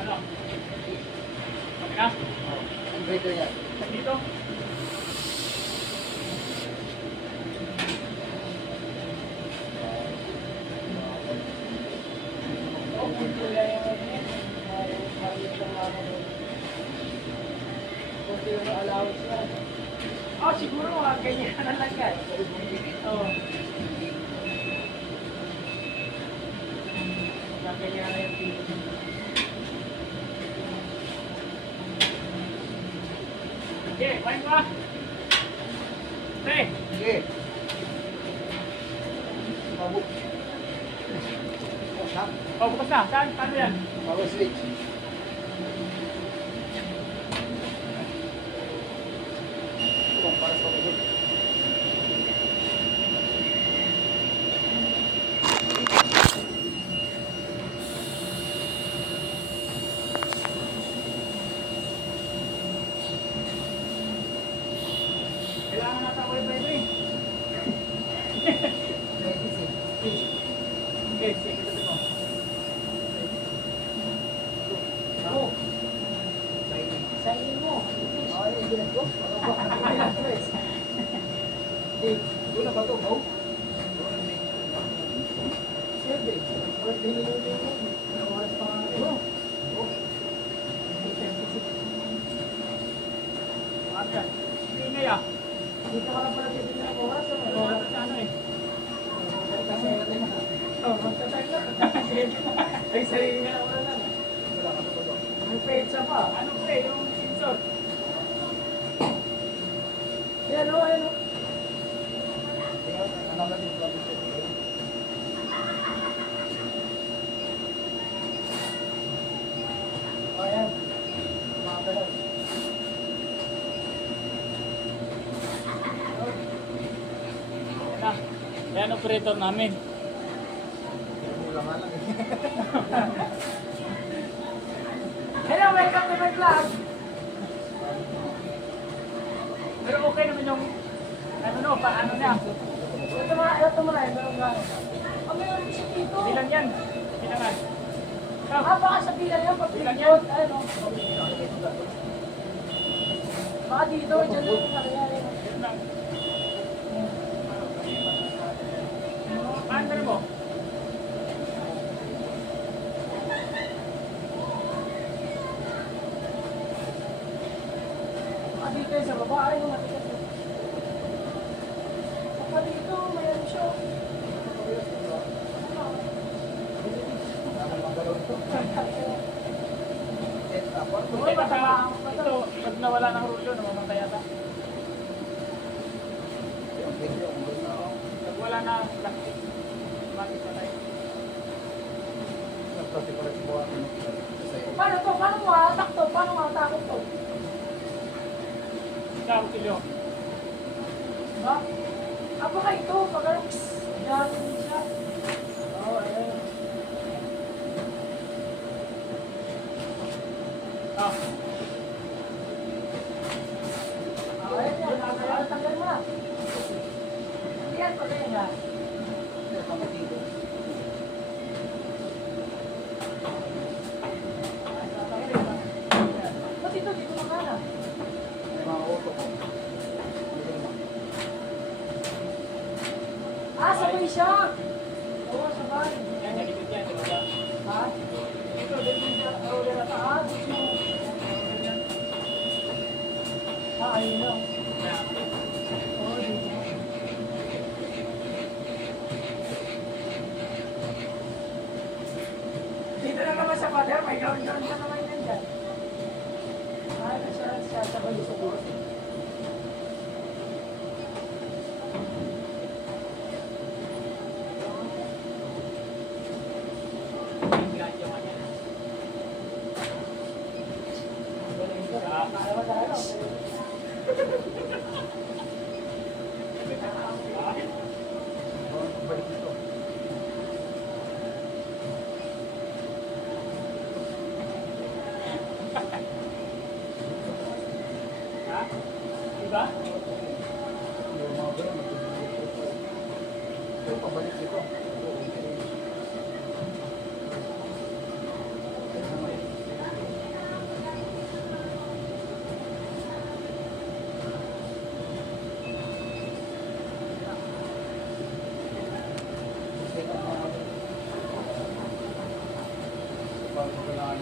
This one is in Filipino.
Ano? Okay na? Ang breaker niya. Dito? Oh, siguro ganyan na lang yan. Oo. Ganyan na yung pili. Okay, kain ka. Hey! Sige. Mabuk. Tap. Oh, bukas na. Saan? Paano yan? Power switch. Kung para sa pagod. Kailangan nata ko yung baby. Okay, sige, ito mo. Ako. Sa inyo mo. Ay, ginagawa. Doon na ba ito? Oh? Siyempre, birthday ni Lulu yun. May oras pa nga rin. Ano yan? Hindi nga ya. Dito ka lang pala titignan ng oras. Ano oras sa ano eh? Kasi, oh, magtatag na. Ay, sarili nga na oras lang. May petsa pa. Ano pre, yung sensor? Yan o, yan o. Anak natin yung problem. O, yan. Mga galaw. Yan na. Yan operator namin. Ulang nga lang eh. Hello, welcome to my vlog. Pero okay naman yung ano no, paano niya? Ito mga, meron gano'n. Oh, meron siya dito. Bilang yan. Bilangan. Ah, baka sa bilang yan, pag Bilang pinipot, yan. ayun o. Baka dito, dyan lang yung nangyari. Yun lang. Paano mo? Baka dito yung sa baba, ayun o, matigas o. Baka dito, mayroon siya. Buti pa sa ito, pag nawala ng rulo, namamatay yata. Pag wala na plastic, bakit patay? Paano to? Paano mo hatak to? Paano mo hatakot to? Ikaw, Kilyo. Diba? Ah, baka ito, pag ano, yan siya. Oo, ayun. Ah, Ayun yan, tanggal mo na. Yan, patayin na. Ba't ito, dito na kana? Ah, sabay siya! Oo, sabay. yan, yan, likod yan, diba? Ha? Ito, dito siya, roller na taas. Ah, ayun lang. Oo, dito. Dito na naman sa pader, may ground-ground ka naman yan dyan. Ah, siya sabay sa bukas. Yung ganyo nga yan. Alam mo talaga. Ha? Diba? Ito, pabalik dito. Pag kailangan